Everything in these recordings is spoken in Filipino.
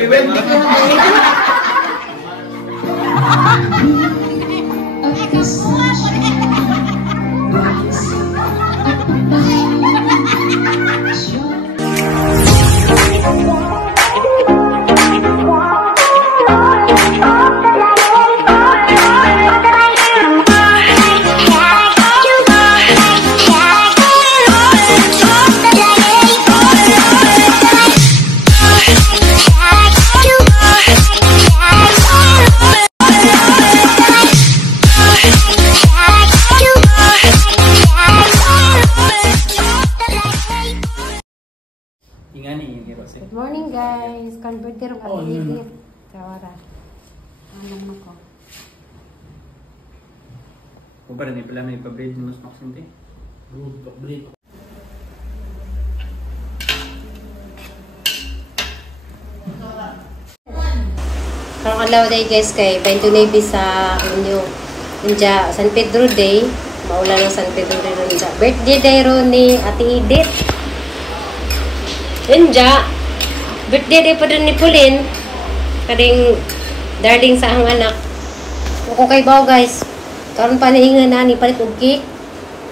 Happy birthday! Good morning guys. Convert ro ka dili. Tawara. Ano ko? Ko ba ni pala may pa-bread mas maksinte? Good pa-bread. Karong adlaw day guys kay 29 sa inyo. Inja San Pedro Day. Maula ng San Pedro Day ron inja. Birthday day ron ni Ate Edith. Inja birthday day pa rin ni Pauline. Kading darling sa ang anak. Ako kay Bao guys. Karon pa niingan na ni palit og cake.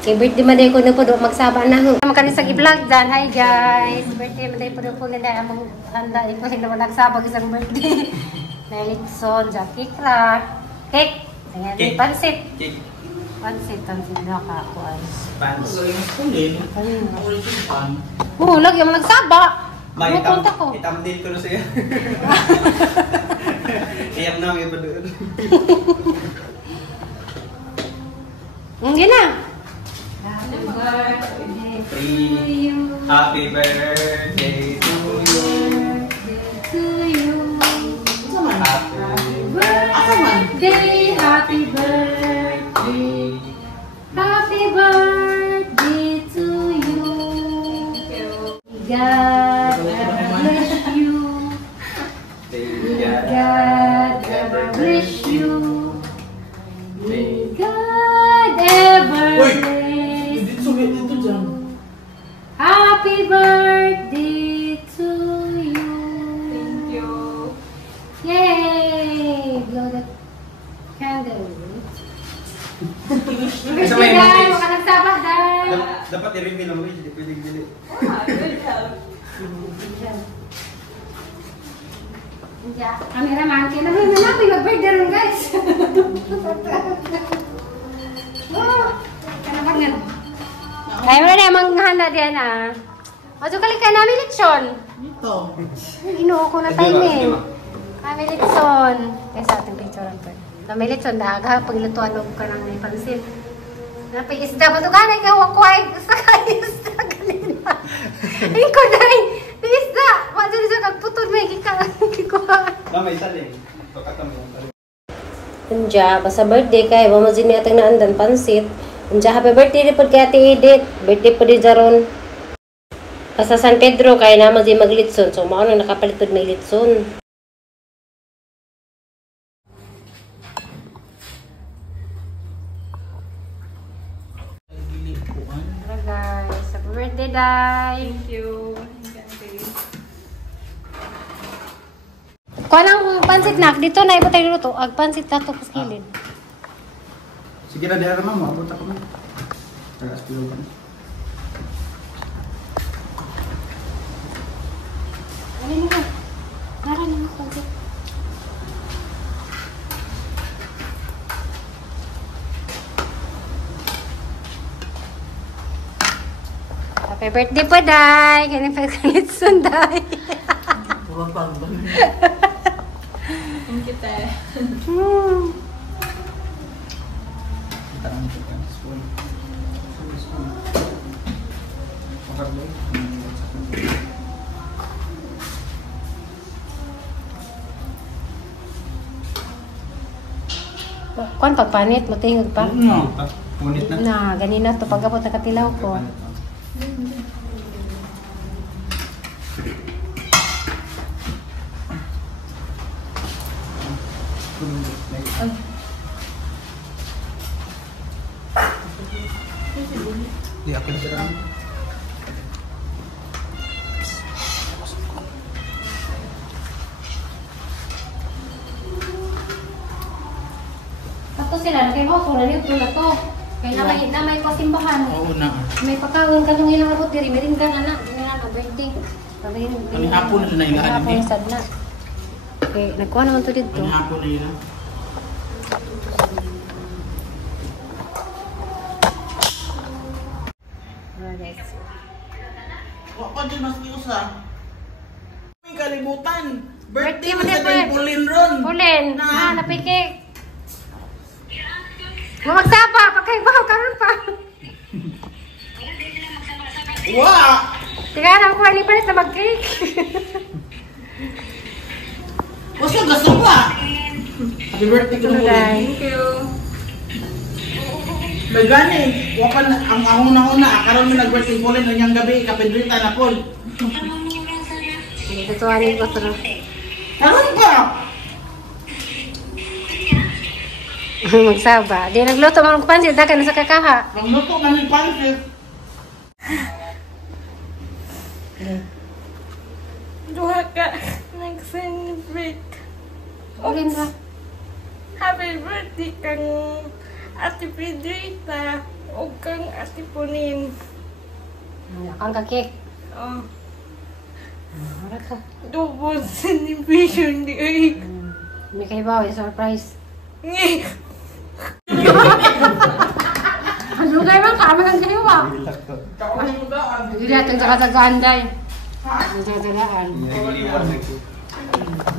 Kay birthday man day ko na po do magsaba na. Magkani sa i-vlog dan. Hi guys. Birthday man day po do Pauline day among handa iko sing naman nagsabag isang birthday. Nelson, Jackie Crack, cake. Ayan, pansit. Cake. Pansit na kakuan. Pauline. Oh, lagi mo nagsaba. May punta ko. Itamdil ko na siya. Iyam na may iba doon. Hindi na. Happy birthday to you. Happy birthday. Happy birthday to you. God bless you. God bless you. God ever bless you. Happy birthday to you. Thank you. Yay! Blow the candle. Ay, sabay mo, Dahil, please. maka nagsaba, Dahil. Dapat i-reveal mo, hindi pwedeng dili. Good help. Cameraman, kailangan na natin mag-birthday rin, guys. Oh, kailangan yan. Kaya mo na namang handa diyan, ah. Masukali ka namin, Lechon. Ito. Inuho ko na tayo, eh. Kami, Lechon. Kaya sa ating picture ang to. Kami, Lechon, daga. Paglutuan ka ng may pansit. Napi isda ba ito ka na ikaw akway sa isda kanina. Ayun ko na may isda. Madali siya kagputod may kikuha. May isa din. Pagkatang mo. Unja, basta birthday kay wa mo din atang naandan pansit. Unja, happy birthday po kay Ate Edith. Birthday po di jaron. Basta San Pedro kay na mo din maglitson. So mao nang nakapalitod may litson. Guys, happy birthday, Day! Thank you. Kuha lang pansit nak. Dito na ibo tayo luto. Ag pansit na to paskilid. Sige na, diyan naman. Maabot ako na. Taga-aspilo ka na. Ano na? Nara na mo pansit. Happy birthday po, Day! Ganyan pa kalit sunday. Thank you, Te. Tarang ito ka. Spoon. Spoon. Makarboy. Kuan pagpanit, matingog pa. Punit na. Na, ganina to pagabot na katilaw ko. Di ako na sila. sila, nakaibawag ko na nito na to. Kaya na may pasimbahan. Oo na. May pagkaon ka nung ilang abot diri, meron ka na na birthday. Kani hapon na nailaan Hapon ni. sad na. Okay, nagkuha naman to dito. Kani hapon na yun. Guys. Wa pa dyan mas usa. May kalibutan. Birthday Birthday mo mo sa na, day Pulin ron. Pulin, Na. napikik. Magsaba, pagkaibaw karon pa. Wa! Tiga na ko ni palit na mag-cake. Wasa gasto ba? Happy birthday ka mo. Thank you. May gani. Wa pa na- ang ahong na una. Karon mo nag-birthday Pulin unyang gabi kapidrita na pol. Tutuanin ko to. Karon pa. Magsaba. Di nagluto mga pansit, dagan na sa kakaha. Ang luto na ni pansit. Duha ka nag-celebrate. Ulin ba? Happy birthday kang Ate Pedrita o kang Ate Punin. Ang kakik. Oh, Harap ka. double celebration di ay. May kaibaw, surprise. Ngi. Ang lugay man, kami ang giniwa. Kaon mo daan. Hindi natin sa katagaanday. Ang tatagaan.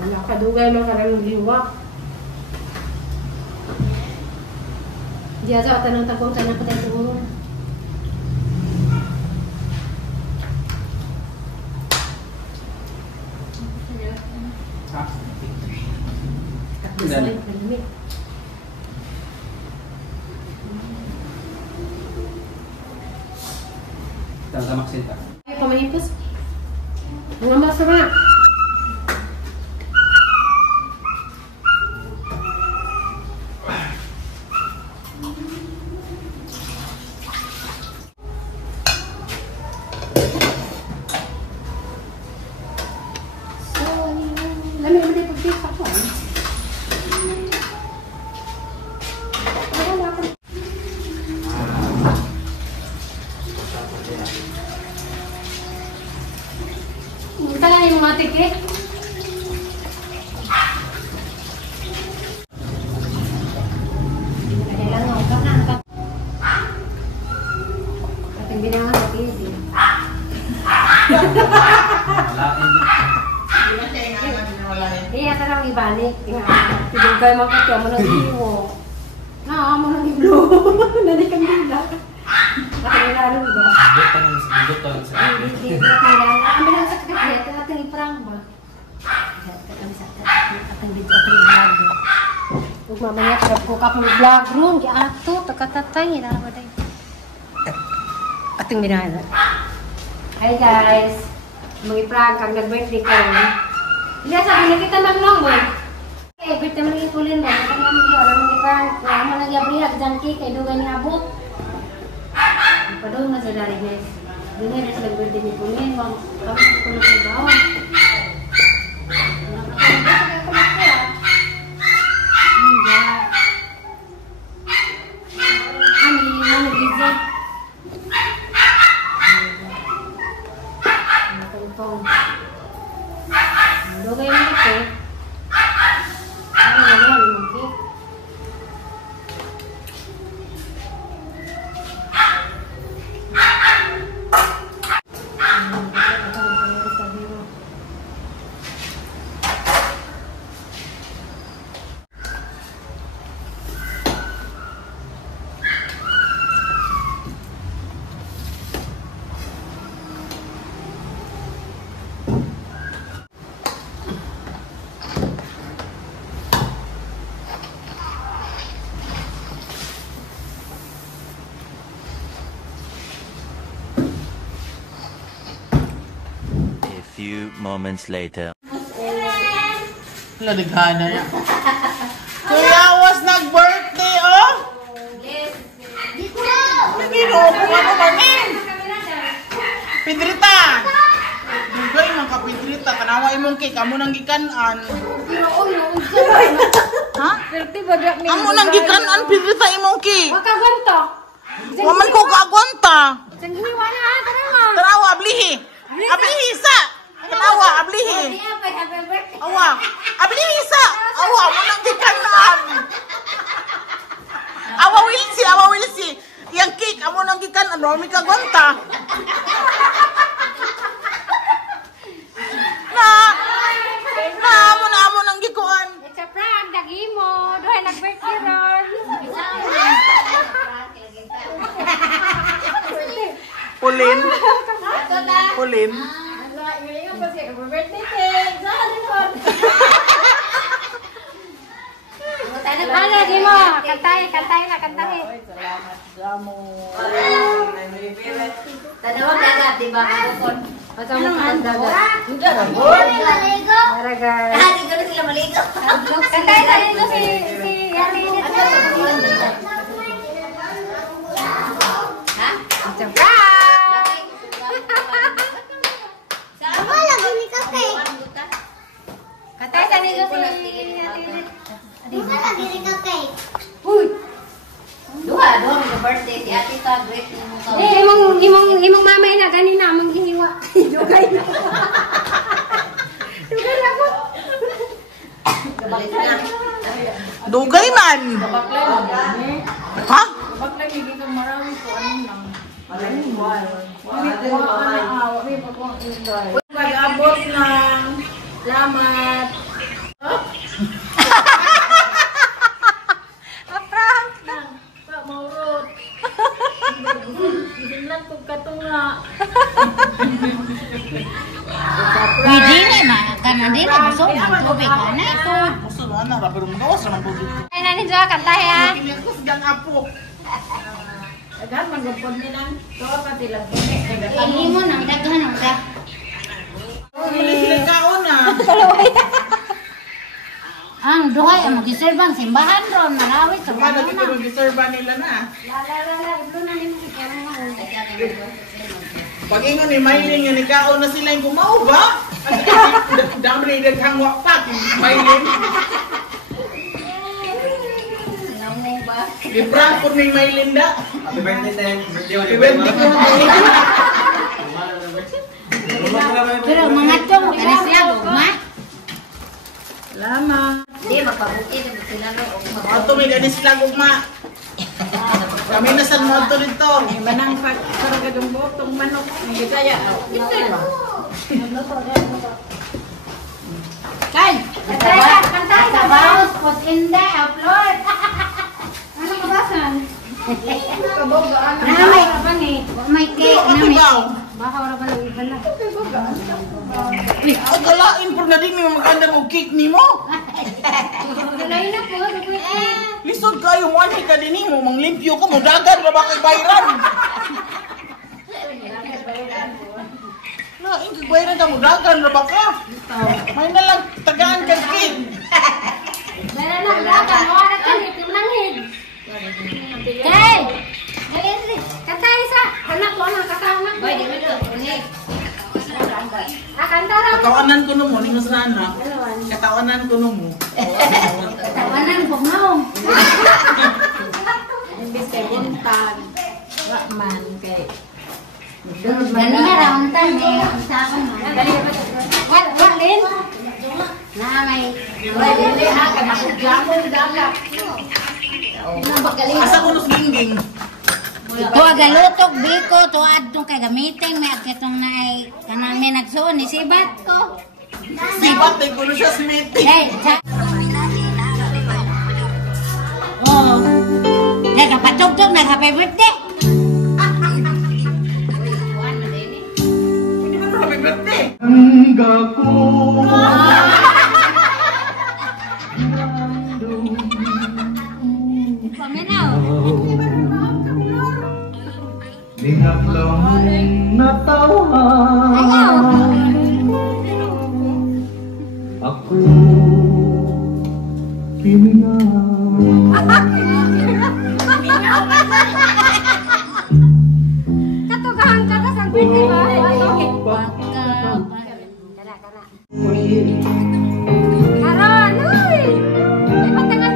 Nakadugay man karang liwa. Di ato at anong tagong tayo na patay siguro. Kalimit. Tama senta. Ay, pamanipos. Mga masama. Lamig mo din pag-fix ako. Wala ako. Punta lang yung mga tikik. Kailangan ako na. Ating binangan sa easy. Iya, tarang ibalik. Tingnan kayo magkakya mo ng iwo. Mo ng iblo. Nalikan nila. Ating ilalong ba? Hindi ambil lang sa kakit. Ating iprang ba? Ating vlog. Huwag mamaya pagkukap mo vlog room. Di ato, takatatay. Ating binangan. Hi guys. Mag-iprang kang nag-birthday ko. Hindi sabi na kita maglong mo. Okay, birthday mo ipulin ba? Ito nga mo alam mo iprang. Wala mo nagyabrihag dyan cake. Kaya doon nga abot. Padung na sa dari guys. Doon nga sa nag-birthday ni Pulin. Kami sa tulog ng bawang. Dugay mo ito. Ano na lang yung cake. Few moments later. Wala naghana niya. Kuya was nag-birthday, oh! Nag-inupo ano manin? Pidrita! Dugay man ka Pidrita. Kanaway mong cake. Amo nang gikanan. Ha? Perti badak ni. Amo nang gikanan pinrita imong cake. Maka ganto. Wa man ko kaagwanta. Sanghi wala ha tara. Tarawa ablihi. Ablihi sa. Tarawa ablihi. Awa. Ablihi sa. Awa mo nang gikanan. Awa wilsi. Yang cake amo nang gikanan ro mi kaagwanta. Na amo nang gikuan. It's a prank dagi mo. Duhay nag-birthday ron. Pulin. Pulin. Ano di mo? Kantay na. Tanawa dagat, di ba? Pasamukan dagat. Maraga. Di ko na sila maligo. Kantay na ito si Yali. Ha? It's a prank! Wala, gini ka kay. Kantay na ito si Wala, gini ka kay. Uy! Duha may birthday. Si ate ta, great mo ka. imong mamay na ganina among gihiwa. Dugay na. Dugay na ko. Dugay man. Ha? Pag-abot ng salamat. Prank na. Maurot. Sinlan ko katunga. Pwede na, kanan din. Gusto ang tubig ka na. Gusto na na, pero magawas naman po dito. Ay nani Jo kantay ha. Ko sigang apo. Dagan magupod nilang. To pa sila. Hindi mo nang daghan ang da. Hindi sila kaon na. Ang duhay ang magiservang simbahan ron. Malawit sa Wala dito yung reserva nila na. Iblo na nimo si Pag ingon ni Maylin nga ni kaon na sila yung kumao ba? Dami na idaghang wakpak. Maylin. Namo ba? Di-prank po ni Maylin da. Happy birthday, Ten. Birthday Happy birthday ko. Pero mga chong, kanis niya, gugma. Salamat. Hindi, magpabuti na sila no. Ato may ganis lang ugma. Kami na sa moto dito. Manang pagkaragadong botong manok. Nagitaya. Kay! Kantay sa Baos, put in there, upload. Ano kabasan? Namay, may cake, Ano namay. ba? Baka wala ba lang iba na. Ay, galain po na din may maganda mong cake ni mo. Dalayin na po. Lisod kayo mo, anay ka din mo. Manglimpyo ka mo, dagan na ba kay bayran? Na, ingkag bayran ka mo, dagan na ba ka? May na lang, tagaan ka cake. Meron lang dagan. Mga nagkanit. Tinanghid. Hey! Kantay isa. Anak ko na katawa. Boy, di mo ito. Kanta lang. Katawanan ko mo, ni Masrana. Katawanan ko mo. Tawanan ko mo. Imbis kay buntag. Wakman kay. Gani nga raon tan eh. Sa akong man. Walin. Namay. Walin ha. Kanakudlamon dagat. Asa ko nos gingging? Tuwa galutok, biko, tuwa adtong kay gamiting, may akitong naay, kanang may nagsuon, isibat ko. Sibat, may kuno siya smiti. Hey, oh, nagkapatugtog, nag-happy birthday. Hindi man happy birthday. Paminaw. Biglang natawa ako Katugahan ka ta sa birthday ba? Karon, uy! Ay, patangan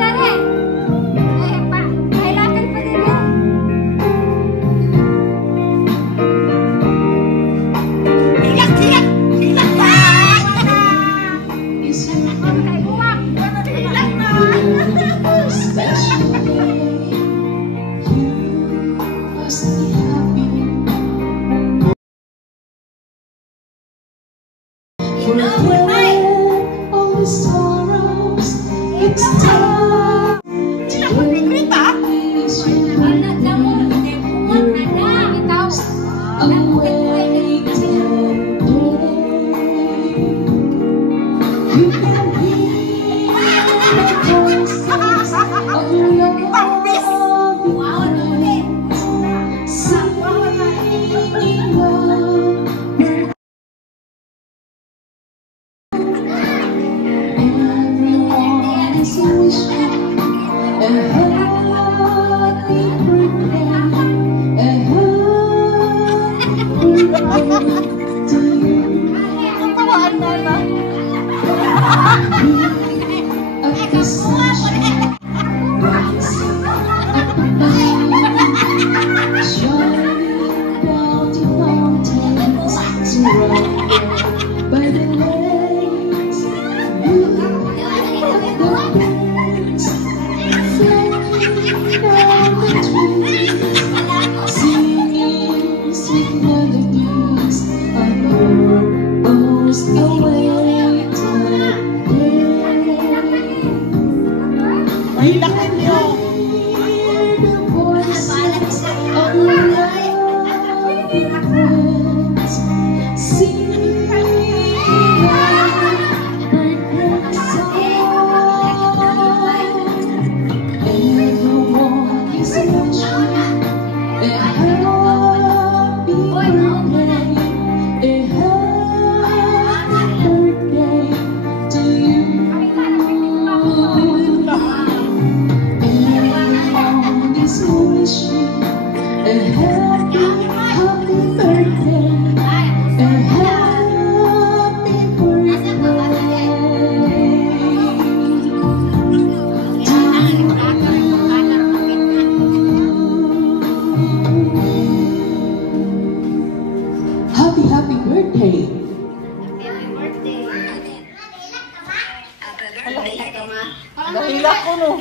Nahila ko no.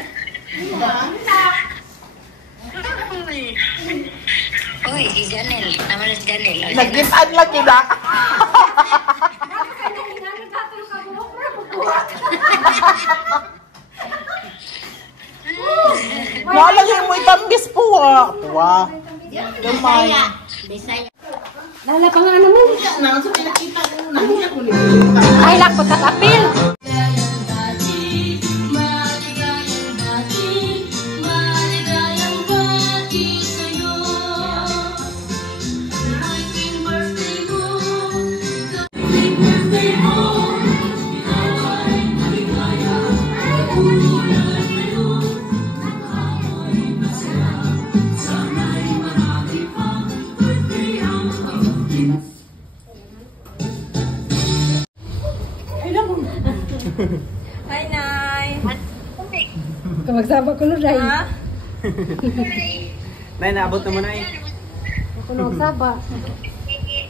Uy, si Janel. Naman si Janel. Nag-gitan lang kita. Nalagay mo itambis po ah. Wow. Bisaya. Bisaya. Lala pa nga naman. Nasa pinakita ko nahila ko nito. Ay, lakot at apil. Hi, Nay. Kamagsaba ko nun, Ray. Ha? Nay, naabot naman, Nay. Ako na magsaba.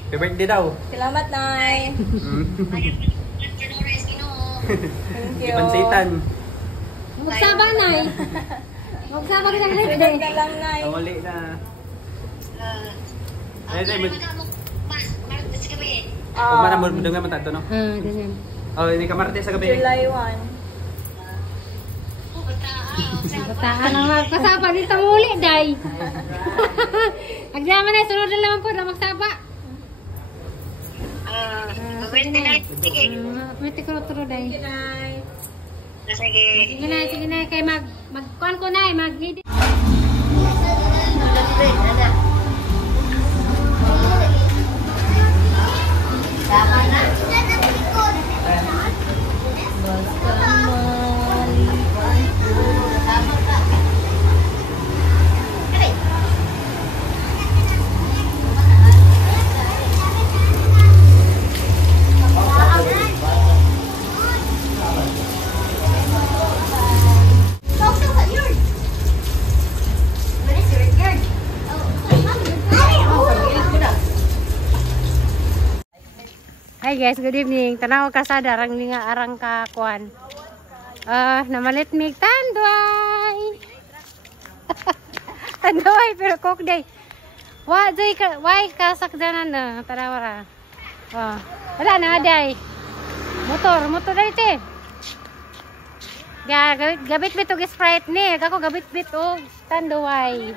Happy birthday daw. Salamat, Nay. Thank you. Ipansitan. Magsaba, Nay. Magsaba ka ng birthday. Birthday ka lang, Nay. Nawali na. Ay, Nay, kung mana mo nga matato, no? Ganyan. Oh, ini kamarte sa gabi. July 1. Bataan ang magkasaba. Dito muli, Day. Agyaman na, sunod na naman po na magsaba. Pwede ko turo, Day. Sige na, sige na. Kaya mag-kuhan ko na, mag-edit. Tama na. Hi guys, good evening. Tanaw ka sa darang nga arang ka kuan. Namalit mig tanduay. Tanduay pero cook day. Wa day ka, why ka sakdanan na tarawara. Wala na day. Motor day te. Ya, gabit bit og Sprite ni. Kako gabit bit og Tanduay.